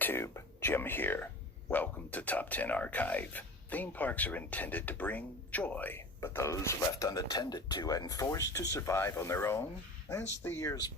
YouTube, Jim here. Welcome to Top 10 Archive. Theme parks are intended to bring joy, but those left unattended to and forced to survive on their own as the years...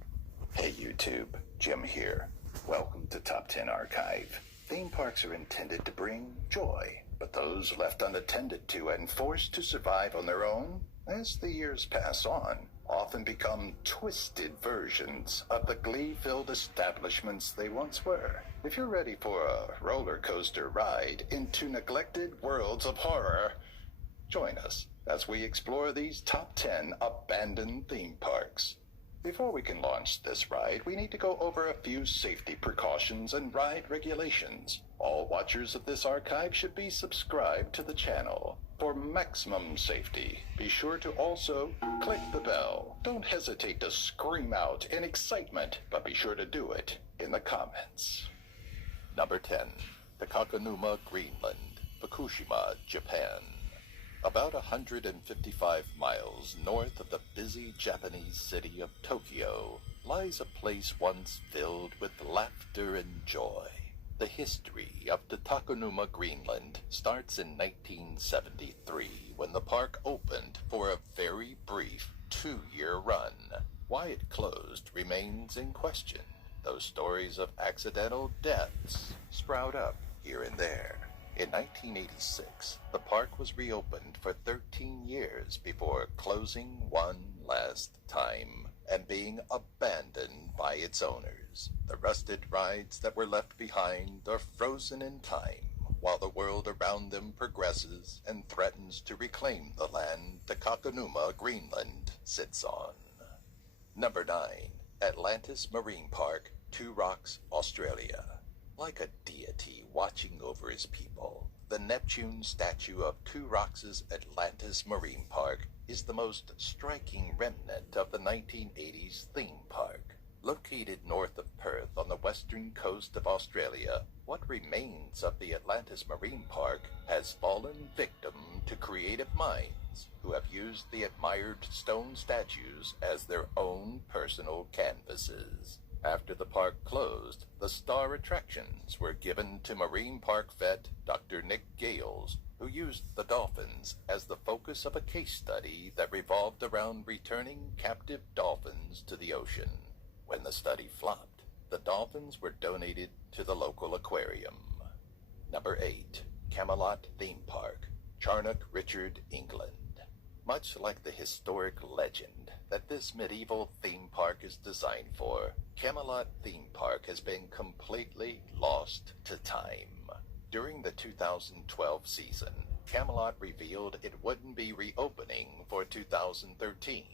Hey YouTube, Jim here. Welcome to Top 10 Archive. Theme parks are intended to bring joy, but those left unattended to and forced to survive on their own as the years pass on often become twisted versions of the glee-filled establishments they once were. If you're ready for a roller coaster ride into neglected worlds of horror, join us as we explore these top 10 abandoned theme parks. Before we can launch this ride, we need to go over a few safety precautions and ride regulations. All watchers of this archive should be subscribed to the channel. For maximum safety, be sure to also click the bell. Don't hesitate to scream out in excitement, but be sure to do it in the comments. Number 10. Takakanuma, Greenland, Fukushima, Japan. About 155 miles north of the busy Japanese city of Tokyo lies a place once filled with laughter and joy. The history of Takakanuma, Greenland starts in 1973 when the park opened for a very brief 2-year run. Why it closed remains in question, though stories of accidental deaths sprout up here and there. In 1986, the park was reopened for 13 years before closing one last time and being abandoned by its owners. The rusted rides that were left behind are frozen in time, while the world around them progresses and threatens to reclaim the land Takakanuma, Greenland sits on. Number 9. Atlantis Marine Park, Two Rocks, Australia. Like a deity watching over his people, the Neptune statue of Two Rocks' Atlantis Marine Park is the most striking remnant of the 1980s theme park. Located north of Perth on the western coast of Australia, what remains of the Atlantis Marine Park has fallen victim to creative minds who have used the admired stone statues as their own personal canvases. After the park closed, the star attractions were given to Marine Park vet Dr. Nick Gales, who used the dolphins as the focus of a case study that revolved around returning captive dolphins to the ocean. When the study flopped, the dolphins were donated to the local aquarium. Number 8. Camelot Theme Park, Charnock, Richard, England. Much like the historic legend that this medieval theme park is designed for, Camelot Theme Park has been completely lost to time. During the 2012 season, Camelot revealed it wouldn't be reopening for 2013,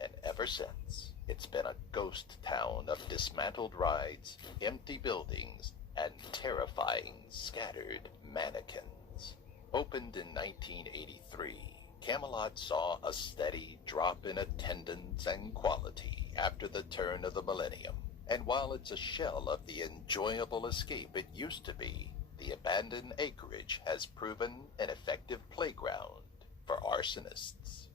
and ever since, it's been a ghost town of dismantled rides, empty buildings, and terrifying scattered mannequins. Opened in 1983, Camelot saw a steady drop in attendance and quality after the turn of the millennium, and while it's a shell of the enjoyable escape it used to be, the abandoned acreage has proven an effective playground for arsonists.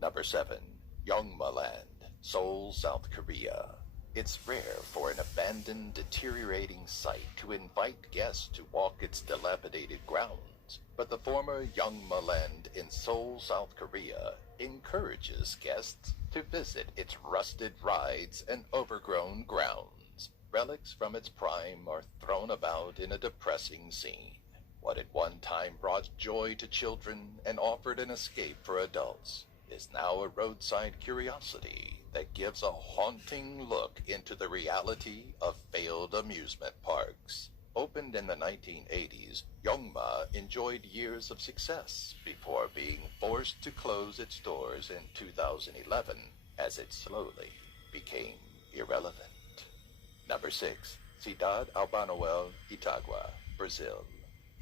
Number 7. Yongma-land, Seoul, South Korea. It's rare for an abandoned, deteriorating site to invite guests to walk its dilapidated grounds, but the former Yongma-land in Seoul, South Korea encourages guests to visit its rusted rides and overgrown grounds. Relics from its prime are thrown about in a depressing scene. What at one time brought joy to children and offered an escape for adults is now a roadside curiosity that gives a haunting look into the reality of failed amusement parks. Opened in the 1980s, Yongma enjoyed years of success before being forced to close its doors in 2011 as it slowly became irrelevant. Number 6. Cidade Albanoel, Itagua, Brazil.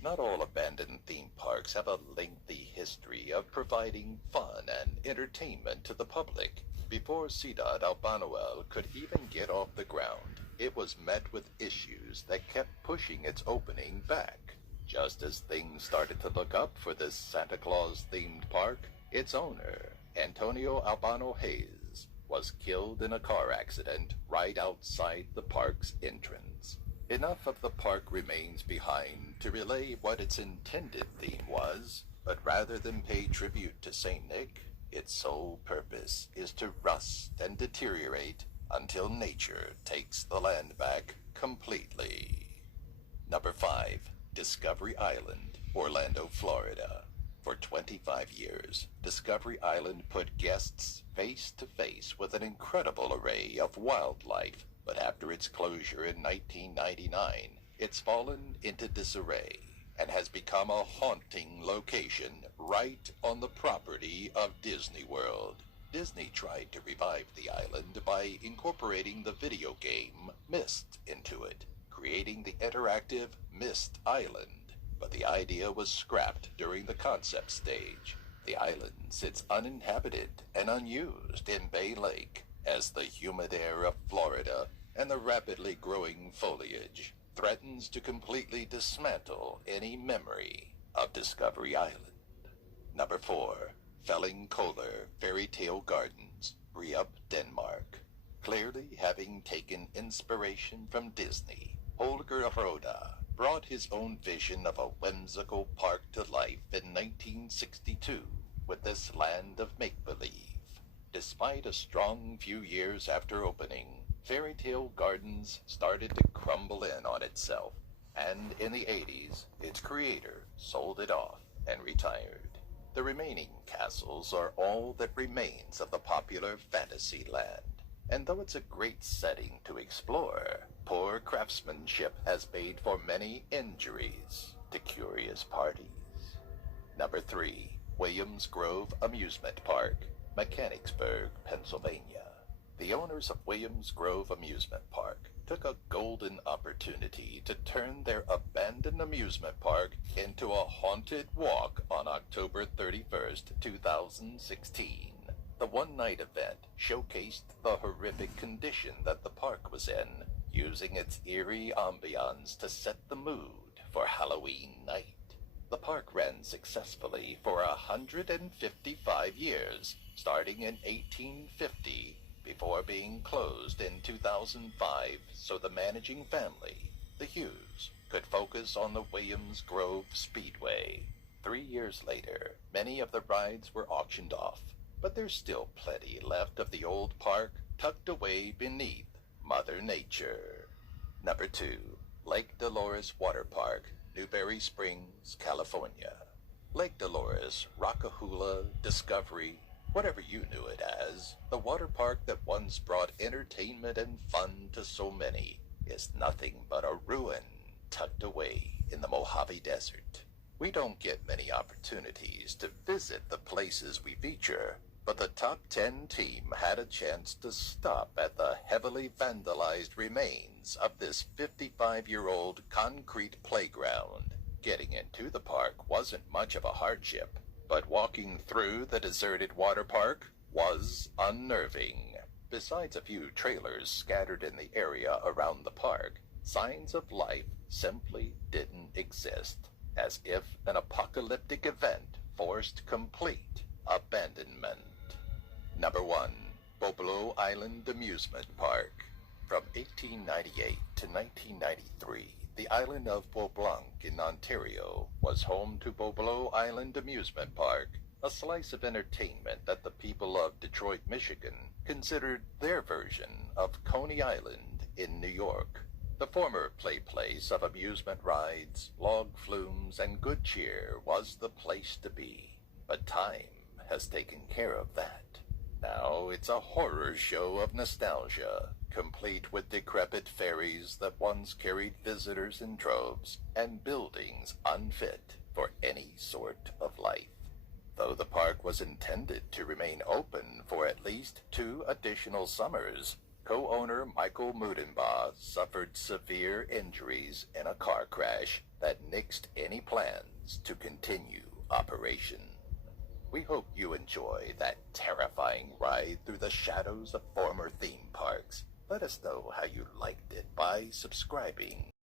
Not all abandoned theme parks have a lengthy history of providing fun and entertainment to the public. Before Cidade Albanoel could even get off the ground, it was met with issues that kept pushing its opening back. Just as things started to look up for this Santa Claus-themed park, its owner, Antonio Albano Hayes, was killed in a car accident right outside the park's entrance. Enough of the park remains behind to relay what its intended theme was, but rather than pay tribute to St. Nick, its sole purpose is to rust and deteriorate until nature takes the land back completely. Number 5. Discovery Island, Orlando, Florida. For 25 years, Discovery Island put guests face to face with an incredible array of wildlife, but after its closure in 1999, it's fallen into disarray and has become a haunting location right on the property of Disney World. Disney tried to revive the island by incorporating the video game Myst into it, creating the interactive Myst Island. But the idea was scrapped during the concept stage. The island sits uninhabited and unused in Bay Lake as the humid air of Florida and the rapidly growing foliage threatens to completely dismantle any memory of Discovery Island. Number 4. Fellingkoller Fairy Tale Gardens, Riup, Denmark. Clearly having taken inspiration from Disney, Holger Rode brought his own vision of a whimsical park to life in 1962 with this land of make-believe. Despite a strong few years after opening, Fairy Tale Gardens started to crumble in on itself, and in the 80s, its creator sold it off and retired. The remaining castles are all that remains of the popular fantasy land. And though it's a great setting to explore, poor craftsmanship has made for many injuries to curious parties. Number 3. Williams Grove Amusement Park, Mechanicsburg, Pennsylvania. The owners of Williams Grove Amusement Park took a golden opportunity to turn their abandoned amusement park into a haunted walk on October 31st, 2016. The one-night event showcased the horrific condition that the park was in, using its eerie ambiance to set the mood for Halloween night. The park ran successfully for 155 years, starting in 1850, before being closed in 2005 so the managing family, the Hughes, could focus on the Williams Grove Speedway. 3 years later, many of the rides were auctioned off, but there's still plenty left of the old park tucked away beneath Mother Nature. Number 2. Lake Dolores Water Park, Newberry Springs, California. Lake Dolores, Rockahula, Discovery, whatever you knew it as, the water park that once brought entertainment and fun to so many, is nothing but a ruin tucked away in the Mojave Desert. We don't get many opportunities to visit the places we feature, but the Top 10 team had a chance to stop at the heavily vandalized remains of this 55-year-old concrete playground. Getting into the park wasn't much of a hardship, but walking through the deserted water park was unnerving. Besides a few trailers scattered in the area around the park, signs of life simply didn't exist, as if an apocalyptic event forced complete abandonment. Number 1. Boblo Island Amusement Park. From 1898 to 1993, the island of Beaublanc in Ontario was home to Boblo Island Amusement Park, a slice of entertainment that the people of Detroit, Michigan considered their version of Coney Island in New York. The former play place of amusement rides, log flumes, and good cheer was the place to be, but time has taken care of that. Now it's a horror show of nostalgia, complete with decrepit ferries that once carried visitors in droves and buildings unfit for any sort of life. Though the park was intended to remain open for at least 2 additional summers, co-owner Michael Mudenbaugh suffered severe injuries in a car crash that nixed any plans to continue operation. We hope you enjoy that terrifying ride through the shadows of former theme parks. Let us know how you liked it by subscribing